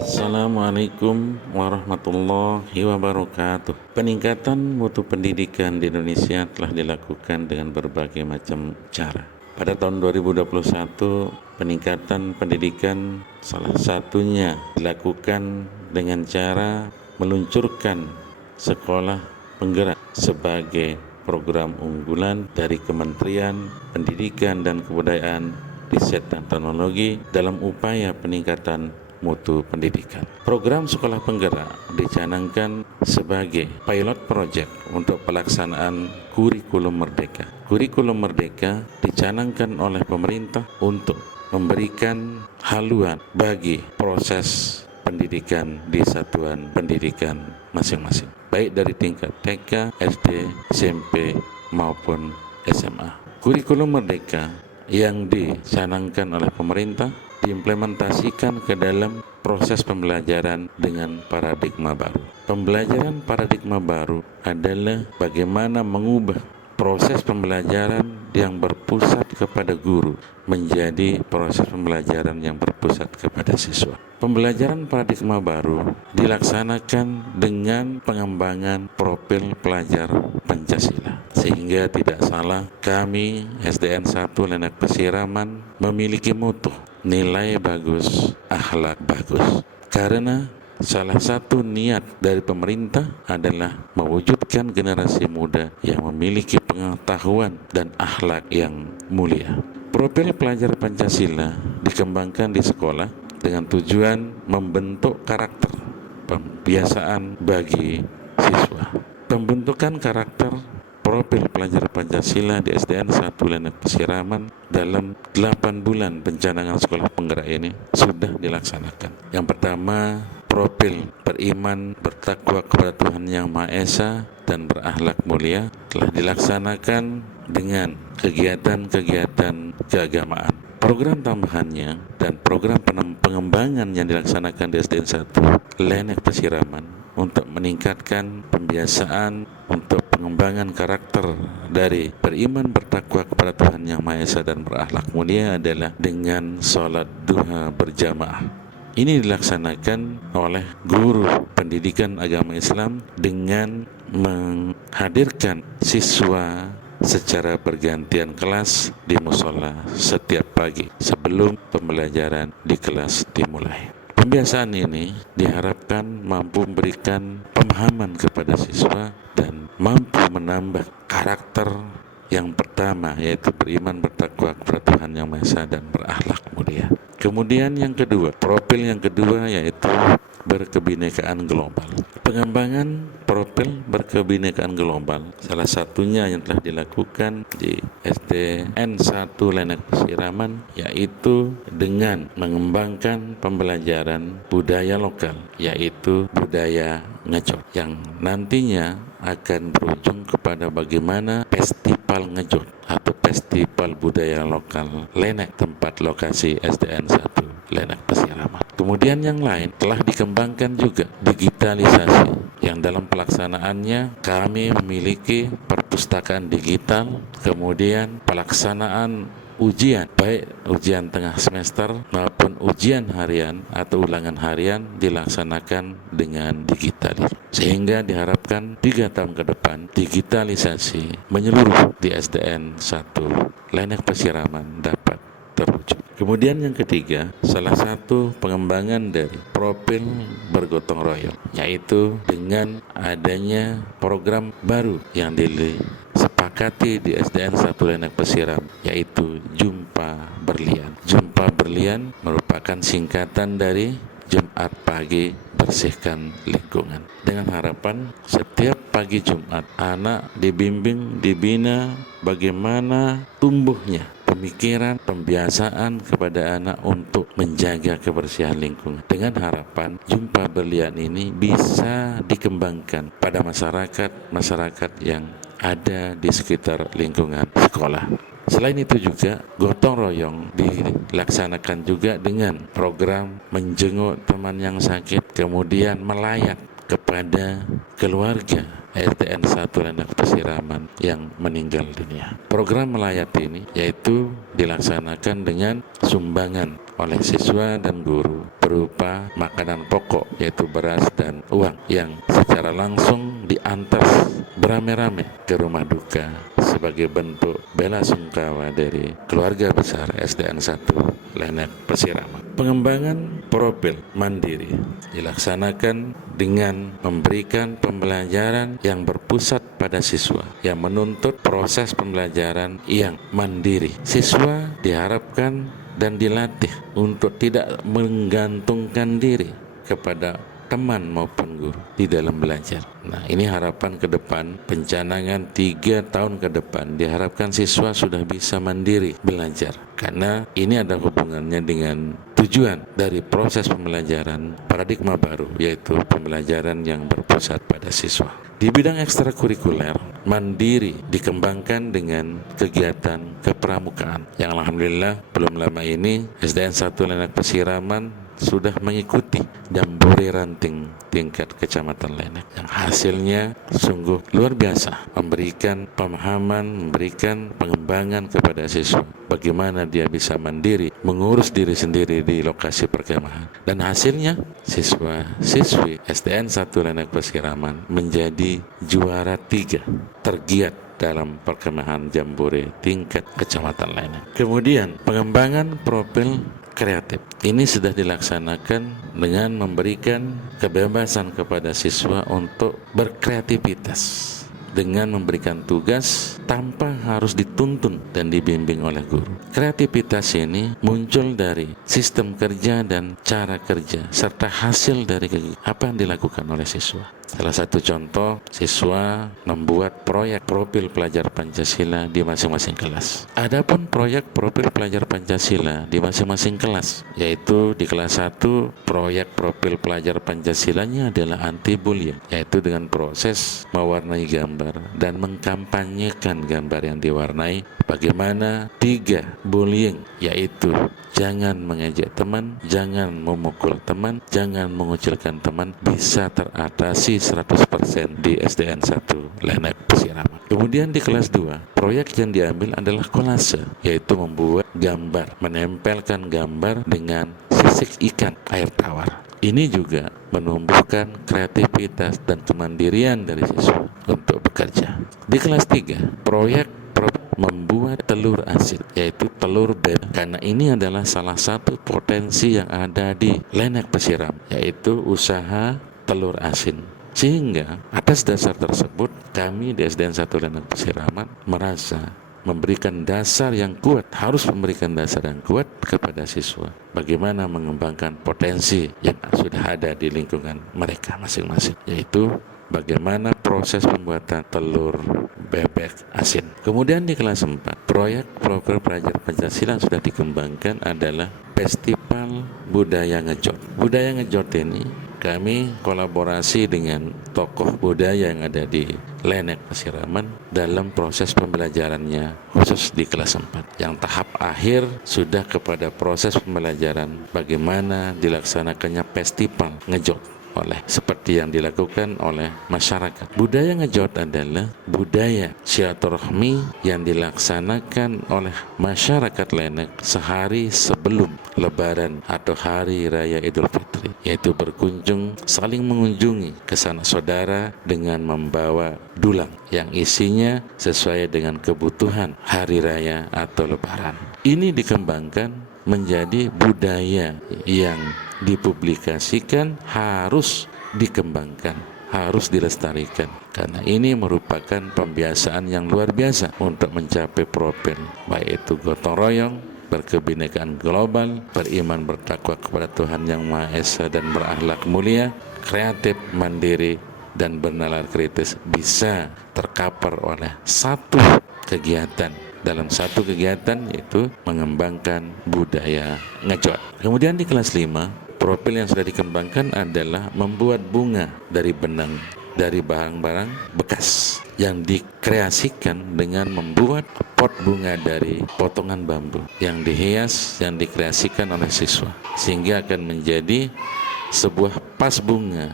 Assalamualaikum warahmatullahi wabarakatuh. Peningkatan mutu pendidikan di Indonesia telah dilakukan dengan berbagai macam cara. Pada tahun 2021, peningkatan pendidikan salah satunya dilakukan dengan cara meluncurkan sekolah penggerak sebagai program unggulan dari Kementerian Pendidikan dan Kebudayaan, Riset dan Teknologi dalam upaya peningkatan mutu pendidikan. Program sekolah penggerak dicanangkan sebagai pilot project untuk pelaksanaan kurikulum merdeka. Kurikulum merdeka dicanangkan oleh pemerintah untuk memberikan haluan bagi proses pendidikan di satuan pendidikan masing-masing, baik dari tingkat TK, SD, SMP maupun SMA. Kurikulum merdeka yang dicanangkan oleh pemerintah diimplementasikan ke dalam proses pembelajaran dengan paradigma baru. Pembelajaran paradigma baru adalah bagaimana mengubah proses pembelajaran yang berpusat kepada guru menjadi proses pembelajaran yang berpusat kepada siswa. Pembelajaran paradigma baru dilaksanakan dengan pengembangan profil pelajar Pancasila. Sehingga tidak salah, kami SDN 1 Lenek Pesiraman memiliki mutu nilai bagus, akhlak bagus. Karena salah satu niat dari pemerintah adalah mewujudkan generasi muda yang memiliki pengetahuan dan akhlak yang mulia. Profil pelajar Pancasila dikembangkan di sekolah dengan tujuan membentuk karakter pembiasaan bagi siswa. Pembentukan karakter profil pelajar Pancasila di SDN 1 Lenek Pesiraman dalam 8 bulan pencanangan sekolah penggerak ini sudah dilaksanakan. Yang pertama, profil beriman, bertakwa kepada Tuhan Yang Maha Esa dan berakhlak mulia telah dilaksanakan dengan kegiatan-kegiatan keagamaan. Program tambahannya dan program pengembangan yang dilaksanakan di SDN 1 Lenek Pesiraman untuk meningkatkan pembiasaan untuk pengembangan karakter dari beriman bertakwa kepada Tuhan Yang Maha Esa dan berakhlak mulia adalah dengan sholat duha berjamaah. Ini dilaksanakan oleh guru pendidikan agama Islam dengan menghadirkan siswa secara bergantian kelas di musola setiap pagi sebelum pembelajaran di kelas dimulai. Pembiasaan ini diharapkan mampu memberikan pemahaman kepada siswa dan mampu menambah karakter yang pertama, yaitu beriman bertakwa kepada Tuhan Yang Maha Esa dan berakhlak mulia. Kemudian yang kedua, profil yang kedua yaitu berkebinekaan global. Pengembangan profil berkebinekaan global salah satunya yang telah dilakukan di SDN 1 Lenek Pesiraman yaitu dengan mengembangkan pembelajaran budaya lokal, yaitu budaya ngejot, yang nantinya akan berujung kepada bagaimana festival ngejot atau festival budaya lokal Lenek, tempat lokasi SDN 1 Lenek Pesiraman. Kemudian yang lain telah dikembangkan juga digitalisasi, yang dalam pelaksanaannya kami memiliki perpustakaan digital, kemudian pelaksanaan ujian, baik ujian tengah semester maupun ujian harian atau ulangan harian dilaksanakan dengan digital. Sehingga diharapkan 3 tahun ke depan digitalisasi menyeluruh di SDN 1 Lenek Pesiraman dapat terwujud. Kemudian yang ketiga, salah satu pengembangan dari profil bergotong royong, yaitu dengan adanya program baru yang disepakati di SDN 1 Lenek Pesiraman, yaitu Jumpa Berlian. Jumpa Berlian merupakan singkatan dari Jumat Pagi Bersihkan Lingkungan, dengan harapan setiap pagi Jumat anak dibimbing, dibina bagaimana tumbuhnya pemikiran, pembiasaan kepada anak untuk menjaga kebersihan lingkungan, dengan harapan Jumpa Berlian ini bisa dikembangkan pada masyarakat yang ada di sekitar lingkungan sekolah. Selain itu juga gotong royong dilaksanakan juga dengan program menjenguk teman yang sakit, kemudian melayat kepada keluarga SDN 1 Lenek Pesiraman yang meninggal dunia. Program melayat ini yaitu dilaksanakan dengan sumbangan oleh siswa dan guru berupa makanan pokok yaitu beras dan uang yang secara langsung diantar beramai-ramai ke rumah duka sebagai bentuk bela sungkawa dari keluarga besar SDN 1 Lenek Pesiraman. Pengembangan profil mandiri dilaksanakan dengan memberikan pembelajaran yang berpusat pada siswa yang menuntut proses pembelajaran yang mandiri. Siswa diharapkan dan dilatih untuk tidak menggantungkan diri kepada teman maupun guru di dalam belajar. Nah, ini harapan ke depan, pencanangan 3 tahun ke depan diharapkan siswa sudah bisa mandiri belajar. Karena ini ada hubungannya dengan tujuan dari proses pembelajaran paradigma baru, yaitu pembelajaran yang berpusat pada siswa. Di bidang ekstrakurikuler, mandiri dikembangkan dengan kegiatan kepramukaan yang alhamdulillah belum lama ini SDN 1 Lenek Pesiraman sudah mengikuti jambore ranting tingkat Kecamatan Lenek yang hasilnya sungguh luar biasa, memberikan pemahaman, memberikan pengembangan kepada siswa bagaimana dia bisa mandiri mengurus diri sendiri di lokasi perkemahan, dan hasilnya siswa-siswi SDN 1 Lenek Pesiraman menjadi juara 3 tergiat dalam perkemahan jambore tingkat Kecamatan Lenek. Kemudian pengembangan profil kreatif ini sudah dilaksanakan dengan memberikan kebebasan kepada siswa untuk berkreativitas dengan memberikan tugas tanpa harus dituntun dan dibimbing oleh guru. Kreativitas ini muncul dari sistem kerja dan cara kerja serta hasil dari apa yang dilakukan oleh siswa. Salah satu contoh, siswa membuat proyek profil pelajar Pancasila di masing-masing kelas. Adapun proyek profil pelajar Pancasila di masing-masing kelas, yaitu di kelas 1 proyek profil pelajar Pancasilanya adalah anti bullying, yaitu dengan proses mewarnai gambar dan mengkampanyekan gambar yang diwarnai bagaimana 3 bullying, yaitu jangan mengejek teman, jangan memukul teman, jangan mengucilkan teman, bisa teratasi 100% di SDN 1 Lenek Pesiraman. Kemudian di kelas 2, proyek yang diambil adalah kolase, yaitu membuat gambar, menempelkan gambar dengan sisik ikan air tawar. Ini juga menumbuhkan kreativitas dan kemandirian dari siswa untuk bekerja. Di kelas 3, proyek membuat telur asin, yaitu telur bebek, karena ini adalah salah satu potensi yang ada di Lenek Pesiraman, yaitu usaha telur asin. Sehingga atas dasar tersebut kami di SDN 1 Lenek Pesiraman merasa memberikan dasar yang kuat, harus memberikan dasar yang kuat kepada siswa bagaimana mengembangkan potensi yang sudah ada di lingkungan mereka masing-masing, yaitu bagaimana proses pembuatan telur bebek asin. Kemudian di kelas 4, proyek program pelajar Pancasila yang sudah dikembangkan adalah Festival Budaya Ngejot. Budaya Ngejot ini kami kolaborasi dengan tokoh budaya yang ada di Lenek Pesiraman dalam proses pembelajarannya khusus di kelas 4. Yang tahap akhir sudah kepada proses pembelajaran bagaimana dilaksanakannya festival ngejot seperti yang dilakukan oleh masyarakat. Budaya ngejot adalah budaya silaturahmi yang dilaksanakan oleh masyarakat Lenek sehari sebelum Lebaran atau Hari Raya Idul Fitri, yaitu berkunjung, saling mengunjungi ke sanak saudara dengan membawa dulang yang isinya sesuai dengan kebutuhan hari raya atau Lebaran. Ini dikembangkan menjadi budaya yang dipublikasikan, harus dikembangkan, harus dilestarikan, karena ini merupakan pembiasaan yang luar biasa untuk mencapai profil baik itu gotong royong, berkebinekaan global, beriman bertakwa kepada Tuhan Yang Maha Esa dan berakhlak mulia, kreatif, mandiri, dan bernalar kritis bisa tercover oleh satu kegiatan. Dalam satu kegiatan, yaitu mengembangkan budaya ngejot. Kemudian di kelas 5, profil yang sudah dikembangkan adalah membuat bunga dari benang, dari barang-barang bekas yang dikreasikan dengan membuat pot bunga dari potongan bambu yang dihias, yang dikreasikan oleh siswa, sehingga akan menjadi sebuah vas bunga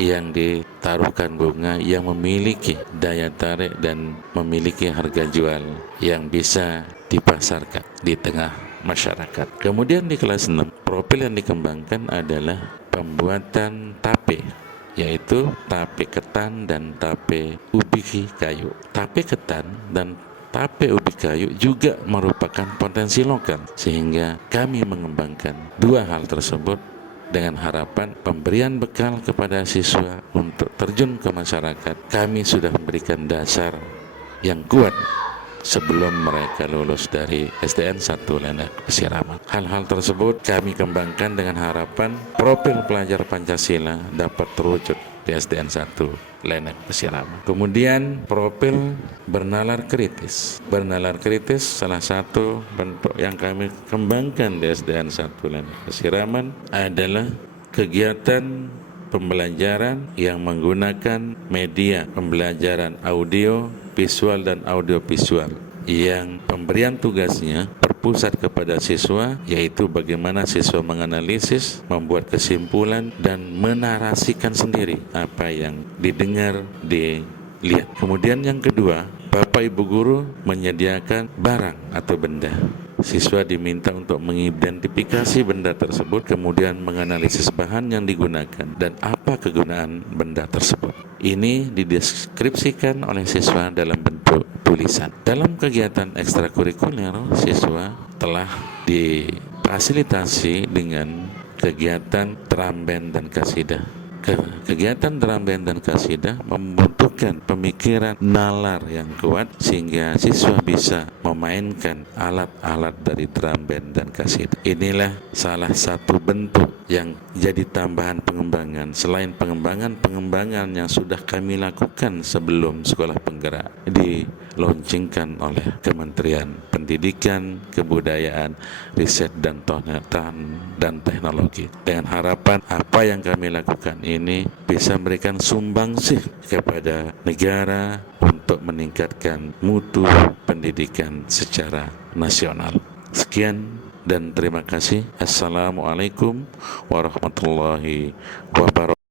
yang taruhkan bunga yang memiliki daya tarik dan memiliki harga jual yang bisa dipasarkan di tengah masyarakat. Kemudian di kelas 6, profil yang dikembangkan adalah pembuatan tape, yaitu tape ketan dan tape ubi kayu. Tape ketan dan tape ubi kayu juga merupakan potensi lokal, sehingga kami mengembangkan dua hal tersebut dengan harapan pemberian bekal kepada siswa untuk terjun ke masyarakat. Kami sudah memberikan dasar yang kuat sebelum mereka lulus dari SDN 1 Lenek Pesiraman. Hal-hal tersebut kami kembangkan dengan harapan profil pelajar Pancasila dapat terwujud di SDN 1 Lenek Pesiraman. Kemudian profil bernalar kritis. Bernalar kritis salah satu bentuk yang kami kembangkan di SDN 1 Lenek Pesiraman adalah kegiatan pembelajaran yang menggunakan media pembelajaran audio, visual dan audiovisual, yang pemberian tugasnya berpusat kepada siswa, yaitu bagaimana siswa menganalisis, membuat kesimpulan dan menarasikan sendiri apa yang didengar, dilihat. Kemudian yang kedua, Bapak Ibu guru menyediakan barang atau benda. Siswa diminta untuk mengidentifikasi benda tersebut, kemudian menganalisis bahan yang digunakan dan apa kegunaan benda tersebut. Ini dideskripsikan oleh siswa dalam bentuk tulisan. Dalam kegiatan ekstrakurikuler, siswa telah difasilitasi dengan kegiatan drum band dan kasidah. Kegiatan drum band dan kasidah membutuhkan pemikiran nalar yang kuat sehingga siswa bisa memainkan alat-alat dari drum band dan kasidah. Inilah salah satu bentuk yang jadi tambahan pengembangan selain pengembangan yang sudah kami lakukan sebelum sekolah penggerak dilaunchingkan oleh Kementerian Pendidikan, Kebudayaan, Riset dan Teknologi, dengan harapan apa yang kami lakukan ini bisa memberikan sumbangsih kepada negara untuk meningkatkan mutu pendidikan secara nasional. Sekian dan terima kasih. Assalamualaikum warahmatullahi wabarakatuh.